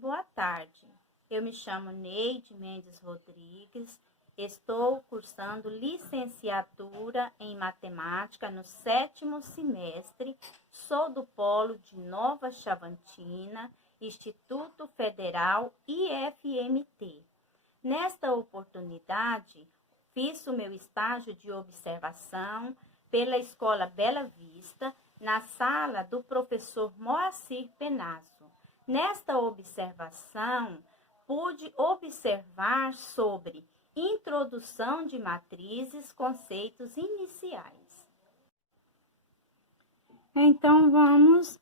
Boa tarde, eu me chamo Neide Mendes Rodrigues, estou cursando licenciatura em Matemática no 7º semestre, sou do Polo de Nova Chavantina, Instituto Federal IFMT. Nesta oportunidade, fiz o meu estágio de observação pela Escola Bela Vista, na sala do professor Moacir Penasso. Nesta observação, pude observar sobre introdução de matrizes, conceitos iniciais. Então, vamos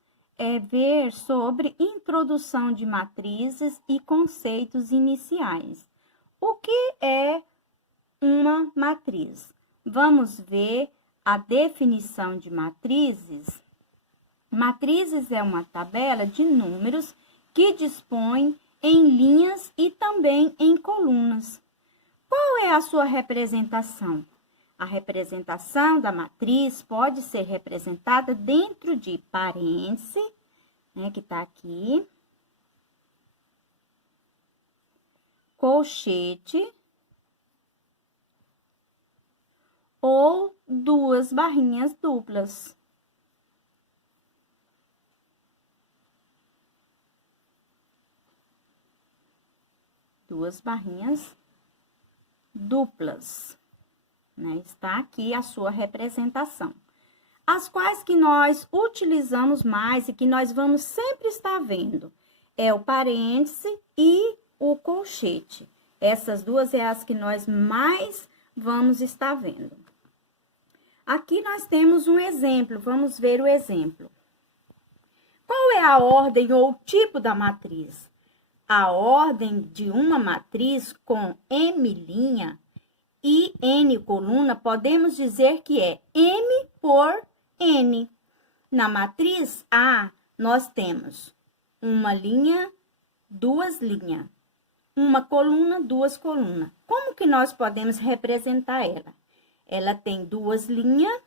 ver sobre introdução de matrizes e conceitos iniciais. O que é uma matriz? Vamos ver a definição de matrizes. Matrizes é uma tabela de números que dispõe em linhas e também em colunas. Qual é a sua representação? A representação da matriz pode ser representada dentro de parêntese, que está aqui, colchete ou duas barrinhas duplas. Duas barrinhas duplas, Está aqui a sua representação. As quais que nós utilizamos mais e que nós vamos sempre estar vendo é o parêntese e o colchete. Essas duas é as que nós mais vamos estar vendo. Aqui nós temos um exemplo, vamos ver o exemplo. Qual é a ordem ou tipo da matriz? A ordem de uma matriz com M' e N coluna, podemos dizer que é M por N. Na matriz A, nós temos uma linha, duas linhas. Uma coluna, duas colunas. Como que nós podemos representar ela? Ela tem duas linhas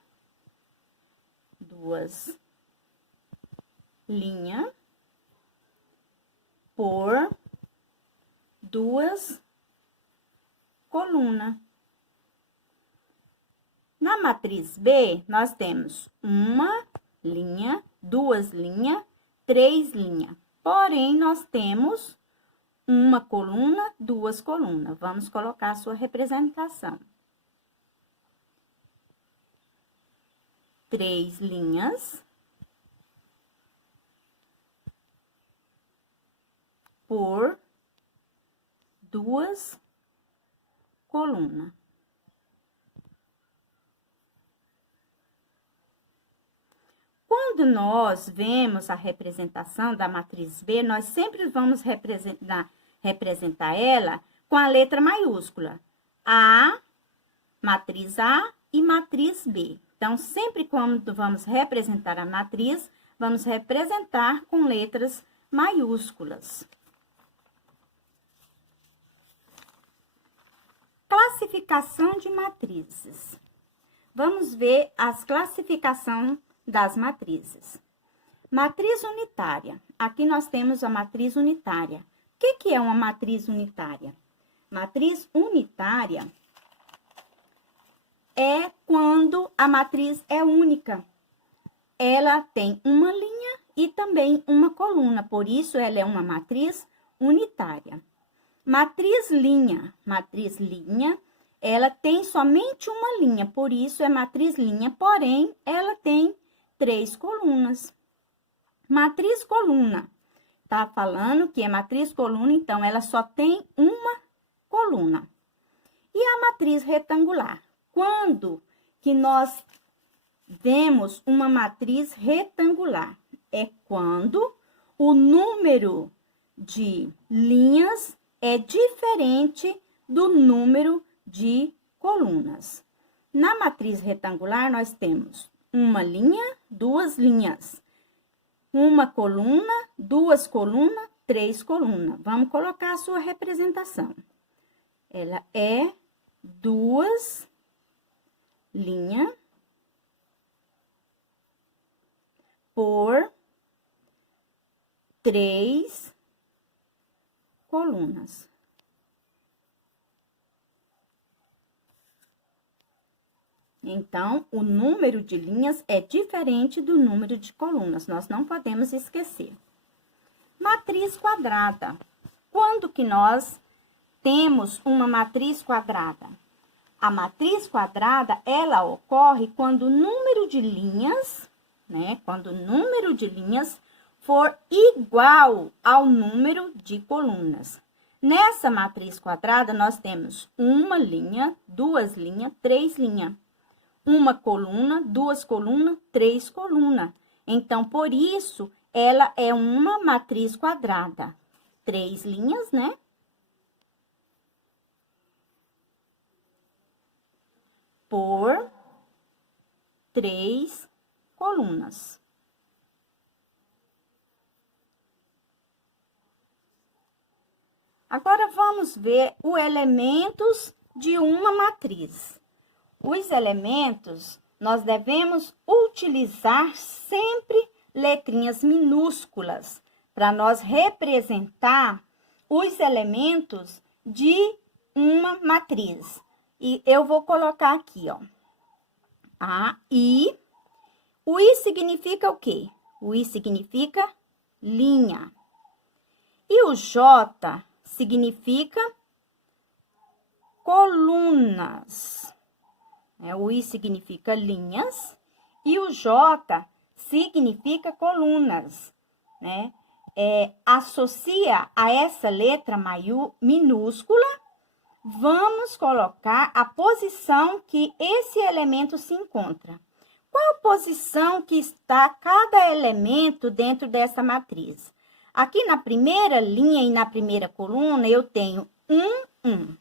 por duas colunas. Na matriz B, nós temos uma linha, duas linhas, três linhas. Porém, nós temos uma coluna, duas colunas. Vamos colocar a sua representação. Três linhas por duas colunas. Quando nós vemos a representação da matriz B, nós sempre vamos representar ela com a letra maiúscula. Matriz A e matriz B. Então, sempre quando vamos representar a matriz, vamos representar com letras maiúsculas. Classificação de matrizes. Vamos ver as classificações das matrizes. Matriz unitária. Aqui nós temos a matriz unitária. O que é uma matriz unitária? Matriz unitária é quando a matriz é única. Ela tem uma linha e também uma coluna, por isso ela é uma matriz unitária. Matriz linha, ela tem somente uma linha, por isso é matriz linha, porém ela tem três colunas. Matriz coluna, tá falando que é matriz coluna, então ela só tem uma coluna. E a matriz retangular? Quando que nós vemos uma matriz retangular? É quando o número de linhas é diferente do número de colunas. Na matriz retangular, nós temos uma linha, duas linhas, uma coluna, duas colunas, três colunas. Vamos colocar a sua representação. Ela é duas linhas por três colunas. Então, o número de linhas é diferente do número de colunas, nós não podemos esquecer. Matriz quadrada. Quando que nós temos uma matriz quadrada? A matriz quadrada, ela ocorre quando o número de linhas, né? Quando o número de linhas for igual ao número de colunas. Nessa matriz quadrada, nós temos uma linha, duas linhas, três linhas. Uma coluna, duas colunas, três colunas. Então, por isso, ela é uma matriz quadrada. Três linhas, né? Por três colunas. Agora, vamos ver os elementos de uma matriz. Os elementos, nós devemos utilizar sempre letrinhas minúsculas para nós representar os elementos de uma matriz. E eu vou colocar aqui, ó, a I. O I significa o quê? O I significa linha. E o J significa colunas. O I significa linhas e o J significa colunas, né? Associa a essa letra minúscula, vamos colocar a posição que esse elemento se encontra. Qual posição que está cada elemento dentro dessa matriz? Aqui na primeira linha e na primeira coluna, eu tenho 1.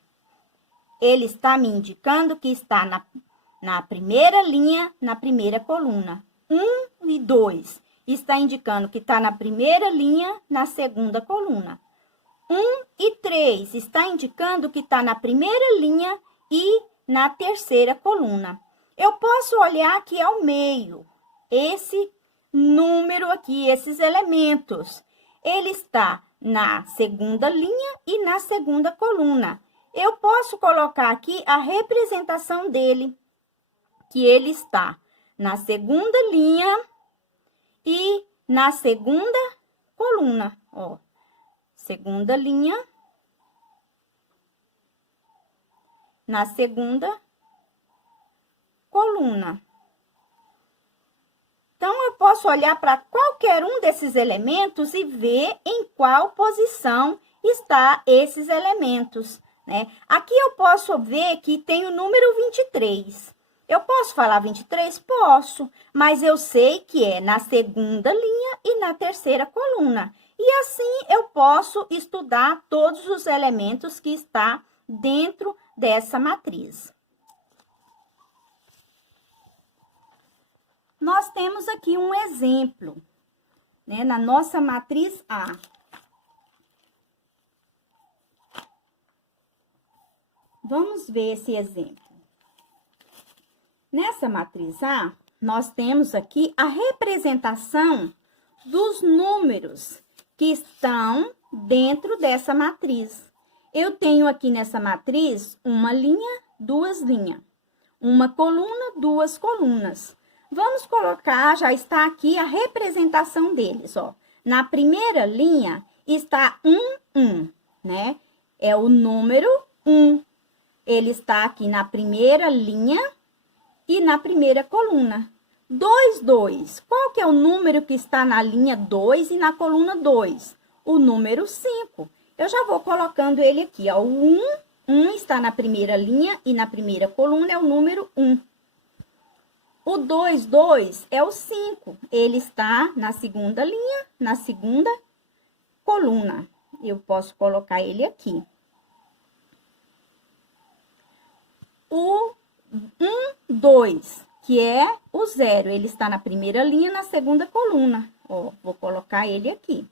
Ele está me indicando que está na primeira linha, na primeira coluna. 1 e 2 está indicando que está na primeira linha, na segunda coluna. 1 e 3 está indicando que está na primeira linha e na terceira coluna. Eu posso olhar aqui ao meio, esse número aqui, esses elementos. Ele está na segunda linha e na segunda coluna. Eu posso colocar aqui a representação dele, que ele está na segunda linha e na segunda coluna, ó. Segunda linha, na segunda coluna. Então, eu posso olhar para qualquer um desses elementos e ver em qual posição está esses elementos, né? Aqui eu posso ver que tem o número 23. Eu posso falar 23? Posso, mas eu sei que é na segunda linha e na terceira coluna. E assim eu posso estudar todos os elementos que está dentro dessa matriz. Nós temos aqui um exemplo, né, na nossa matriz A. Vamos ver esse exemplo. Nessa matriz A, nós temos aqui a representação dos números que estão dentro dessa matriz. Eu tenho aqui nessa matriz uma linha, duas linhas. Uma coluna, duas colunas. Vamos colocar, já está aqui a representação deles, ó. Na primeira linha está 1, né? É o número 1. Ele está aqui na primeira linha e na primeira coluna. 2, 2. Qual que é o número que está na linha 2 e na coluna 2? O número 5. Eu já vou colocando ele aqui, ó. O 1 está na primeira linha e na primeira coluna é o número 1. O 2, 2 é o 5. Ele está na segunda linha, na segunda coluna. Eu posso colocar ele aqui. O 1, 2, que é o 0. Ele está na primeira linha, na segunda coluna. Ó, vou colocar ele aqui.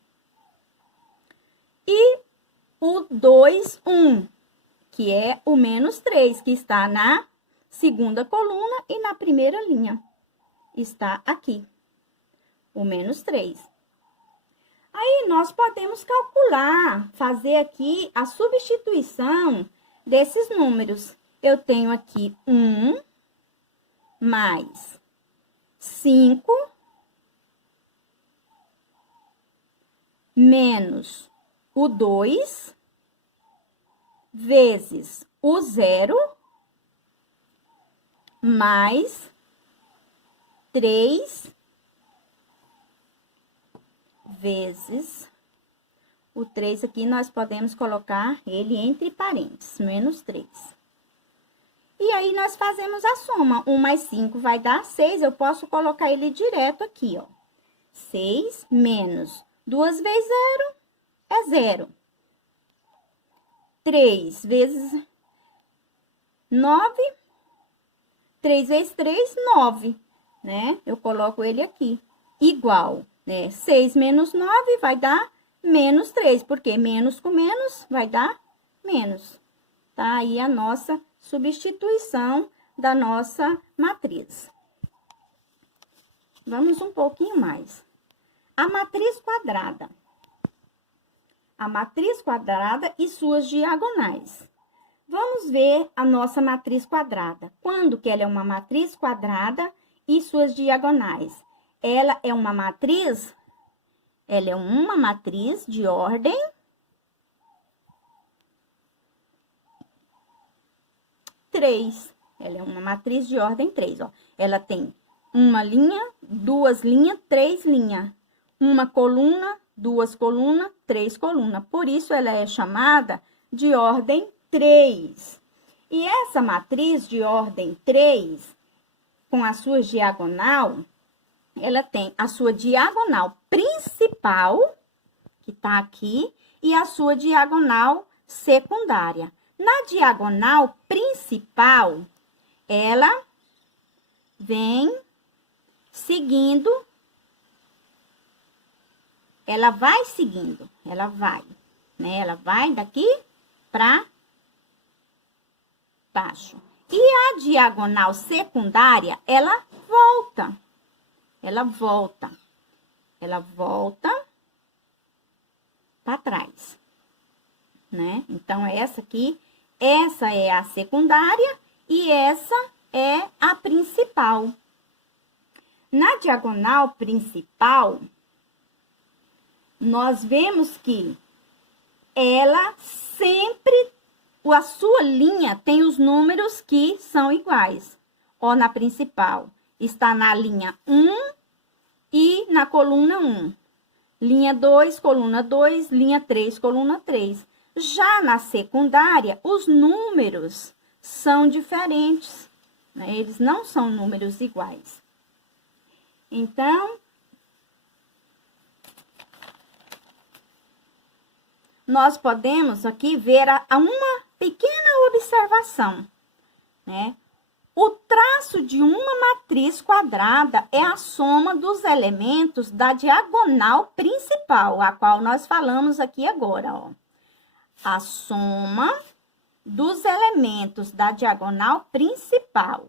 E o 2, 1, que é o menos 3, que está na segunda coluna e na primeira linha. Está aqui, o menos 3. Aí, nós podemos calcular, fazer aqui a substituição desses números. Eu tenho aqui 1 mais 5 menos o 2 vezes o 0 mais 3 vezes o 3 aqui, nós podemos colocar ele entre parênteses, menos 3. E aí, nós fazemos a soma. 1 mais 5 vai dar 6, eu posso colocar ele direto aqui, ó. 6 menos 2 vezes 0 é 0. 3 vezes 9, 3 vezes 3, 9, né? Eu coloco ele aqui, igual, né? 6 menos 9 vai dar menos 3, porque menos com menos vai dar menos. Tá aí a nossa substituição da nossa matriz. Vamos um pouquinho mais. A matriz quadrada. A matriz quadrada e suas diagonais. Vamos ver a nossa matriz quadrada. Quando que ela é uma matriz quadrada e suas diagonais? Ela é uma matriz de ordem 3. Ela é uma matriz de ordem 3, ó. Ela tem uma linha, duas linhas, três linhas. Uma coluna, duas colunas, três colunas. Por isso, ela é chamada de ordem 3. E essa matriz de ordem 3, com a sua diagonal, ela tem a sua diagonal principal, que tá aqui, e a sua diagonal secundária. Na diagonal principal, ela vem seguindo, ela vai seguindo, ela vai, né? Ela vai daqui para baixo. E a diagonal secundária, ela volta para trás, né? Então, essa é a secundária e essa é a principal. Na diagonal principal, nós vemos que ela sempre, a sua linha tem os números que são iguais. Ó, na principal, está na linha 1 e na coluna 1. Linha 2, coluna 2, linha 3, coluna 3. Já na secundária, os números são diferentes, né? Eles não são números iguais. Então, nós podemos aqui ver uma pequena observação, né? O traço de uma matriz quadrada é a soma dos elementos da diagonal principal, a qual nós falamos aqui agora, ó. A soma dos elementos da diagonal principal.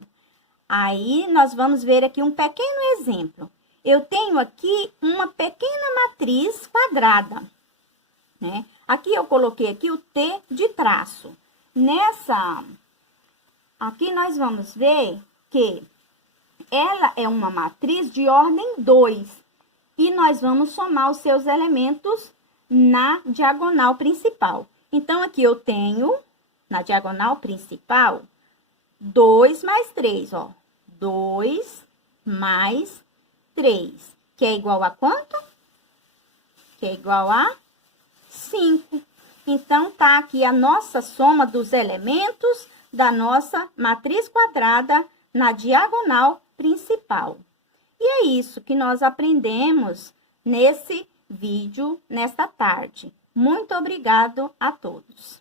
Aí, nós vamos ver aqui um pequeno exemplo. Eu tenho aqui uma pequena matriz quadrada, né? Aqui eu coloquei aqui o T de traço. Aqui nós vamos ver que ela é uma matriz de ordem 2. E nós vamos somar os seus elementos na diagonal principal. Então, aqui eu tenho, na diagonal principal, 2 mais 3, ó. 2 mais 3, que é igual a quanto? Que é igual a 5. Então, tá aqui a nossa soma dos elementos da nossa matriz quadrada na diagonal principal. E é isso que nós aprendemos nesse vídeo, nesta tarde. Muito obrigado a todos.